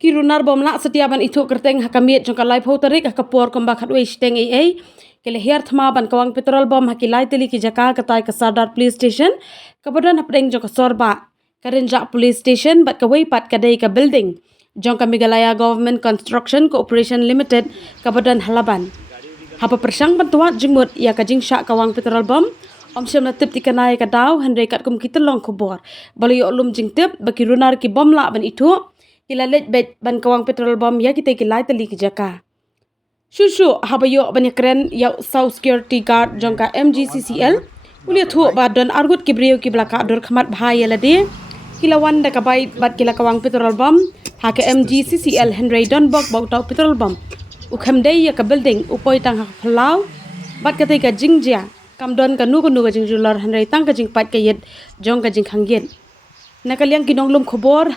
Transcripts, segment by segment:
Kirunar bomla setiaban itu kerteng hakamit jongka live hoterik hakapor komba khatwe steng kele hiar thma ban kawang petrol bom hakilai teli ki jaka katai ka Sardar police station kabadan hapdeng jongka sorba karenja police station bat kawai pat kadai ka building jongka Meghalaya Government Construction Corporation Limited kabadan halaban hapa persang bantuan jengmut ya kajing syak kawang petrol bom om syam natip tikanai ka daw handai kat kum kita long khobor bali olum jingtip baki runar ki bom la ban itu kilalet bet ban kawang petrol bom ya kita kilai teli ki jaka Shushu habayo banyak keren ya South Security Guard jongka MGCCL ulia thu badan argut kibriyo ki belaka dor khamat bahaya lade kilawan da kabai bat kila kawang petrol bom hake MGCCL Henry Donbok bau tau petrol bom ukham dei ya ka building upoi tang hak phalau bat ka ka jingjia kamdon ka nu ka jingjular Henry tang ka jing pat ka yet jong ka jing khanggen nakaliang kinong lum khobor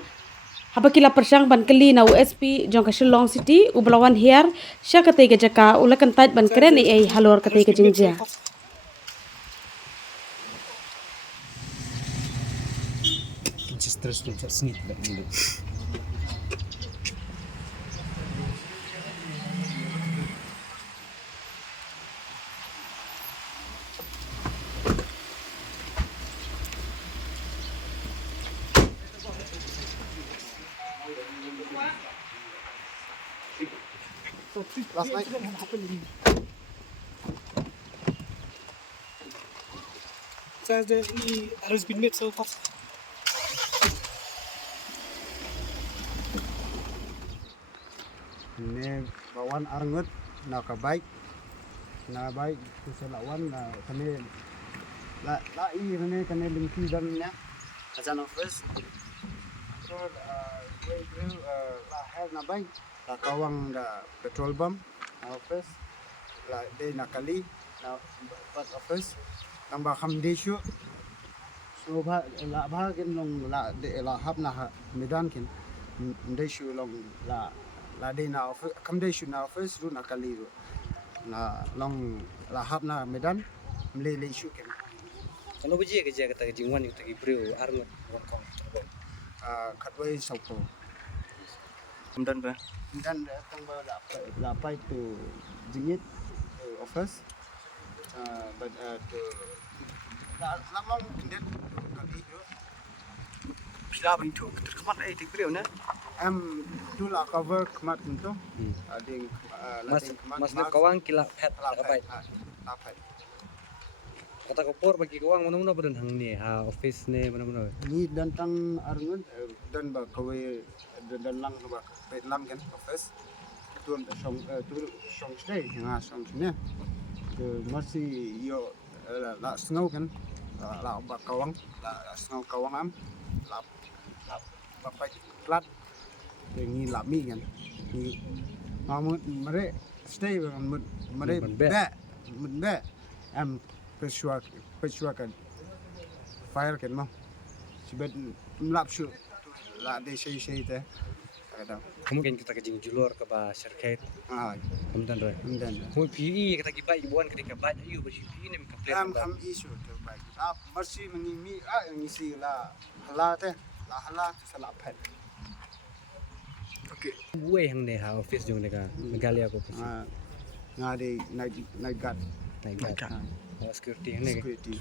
haba kila persang ban kali na USP jong ka Shillong City ublawan hiar sya ka ka jaka ulakan tait ban keren halor ka ka jingjia Terus snit dulu. Last night happened. It has been made so fast. Ini bawan arngut na ka bike tu selawan na kami la ini kami lingki dan nya asan office so we grill la hel na bike la kawang da petrol bom na office la de na kali na pas office tambah hamdeshu so la kin long la de la hab na medan kin ndeshu long la de na office accommodation na office ru na kali ru na long lahap na medan mle issue ken kalau beji kerja kata jingwan itu ibreu arngot wan kong khatwai sauko kemudian ba dan tang ba la pai to jingit office but to la mong kindet kali ru pila ban tu terkemat ibreu na tu la cover kemat tu ading mas kawang kila pet apa kata kopor bagi kawang mana badan hang ni office ni mana ni dan tang arngun dan ba kawe dan lang ba pet lam kan office tu song stay song ni ke masih yo la snow kan la ba kawang la snow kawang la ba pai plat ni lami kan ni mamun mere stay kan mere be pesua kan fire kan mo sibet mlap shu la de sei te kada mungkin kita kejing julur ke ba serket kemudian roy kemudian mu PE kita kibai buan ketika baik ayu besi PE ni ka plan isu te baik marsi mengimi ngisi la te la hala salah pet. okay buai hang ne office jong neka Meghalaya ko office ngade night guard security hang ne security